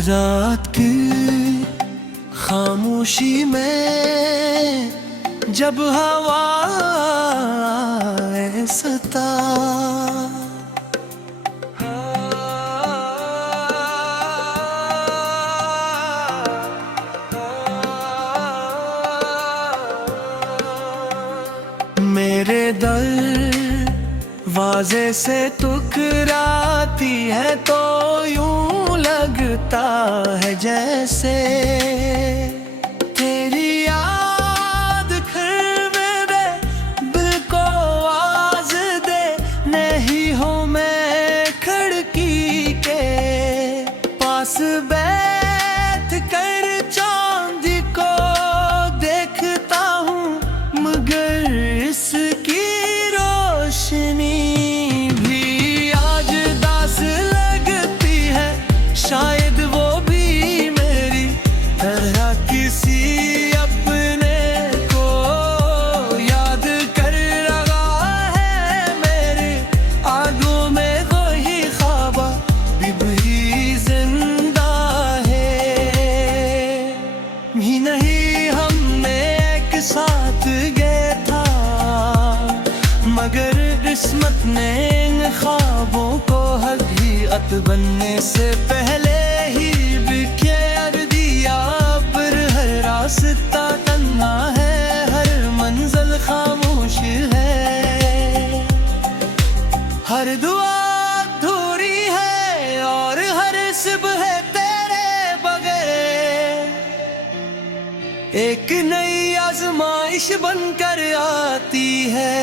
रात की खामोशी में जब हवाएं सता मेरे दरवाजे से टकराती है तो यूं लगता है जैसे तेरी याद घर में दिल को आवाज दे। नहीं हो मैं खिड़की के पास बैठ कर चांद को देखता हूँ, मगर इसकी रोशनी भी आज दास लगती है। शायद वो भी मेरी तरह किसी अपने को याद कर रहा है। मेरे आंखों में वही ख्वाब भी जिंदा है। ही नहीं हमने एक साथ गया था, मगर किस्मत ने इन ख्वाबों को हकीकत बनने से पहले ही बिखेर दिया। पर हर रास्ता तन्हा है, हर मंजिल खामोश है, हर दुआ अधूरी है और हर सुबह तेरे बगैर एक नई आजमाइश बनकर आती है।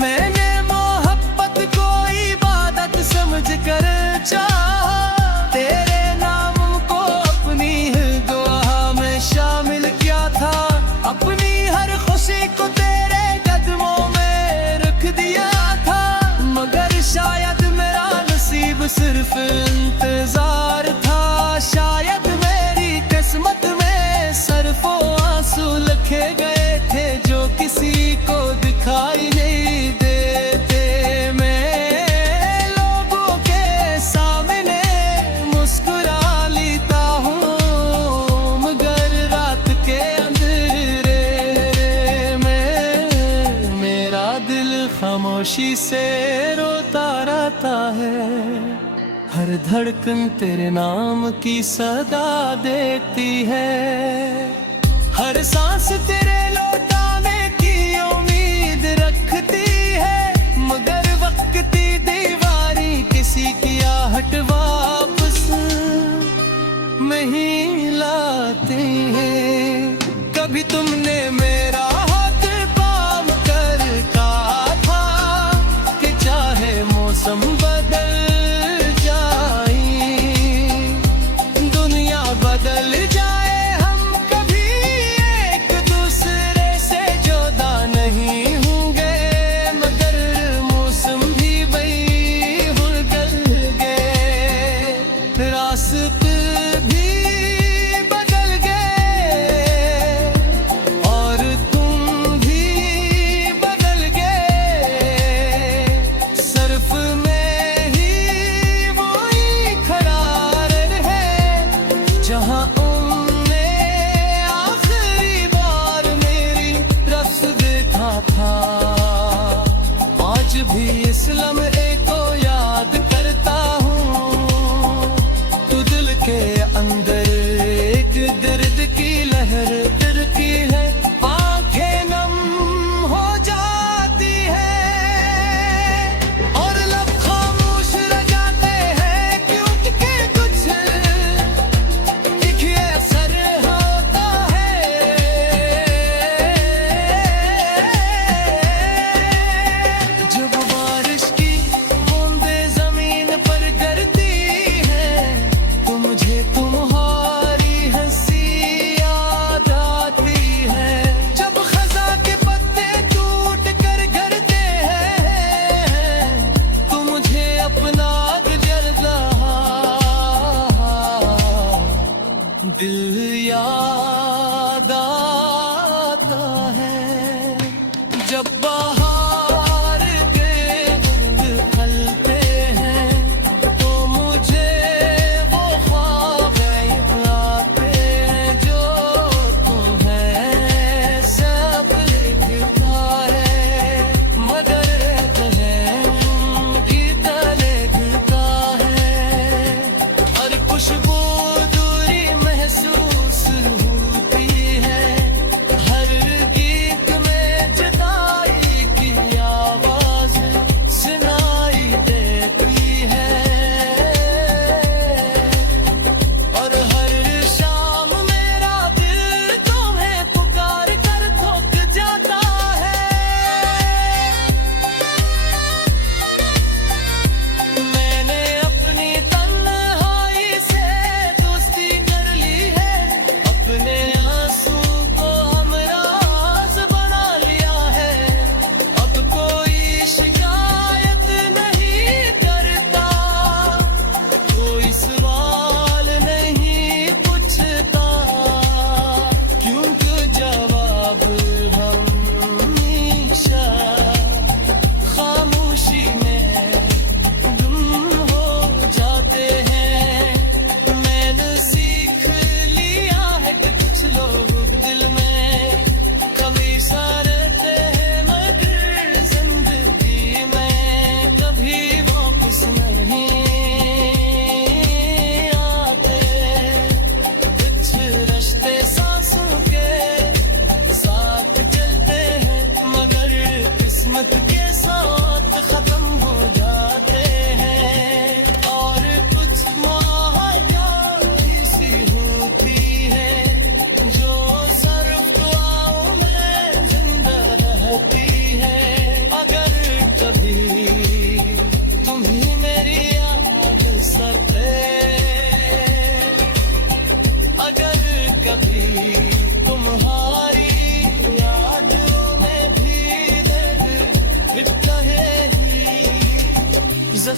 मैंने मोहब्बत को इबादत समझ कर चाहा, तेरे नाम को अपनी दुआ में शामिल किया था। अपनी हर खुशी को तेरे कदमों में रख दिया था, मगर शायद मेरा नसीब सिर्फ इंतजार था। शायद मेरी किस्मत में सरफों आंसू लिखे गए थे जो किसी को दिखाई नहीं देते। मैं लोगों के सामने मुस्कुरा लेता हूँ, मगर रात के अंधेरे में मेरा दिल खामोशी से रोता रहता है। हर धड़कन तेरे नाम की सदा देती है, हर सांस तेरे लौटाने की उम्मीद रखती है। मगर वक्त की दीवारी किसी की आहट वापस नहीं लाती है। कभी तुमने मेरा हाथ पाम कर कहा था कि चाहे मौसम बदल जाए, दुनिया बदल जाए, हम कभी एक दूसरे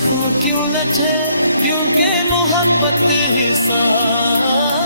जिस्म क्यों लचे, क्योंकि मोहब्बत ही साथ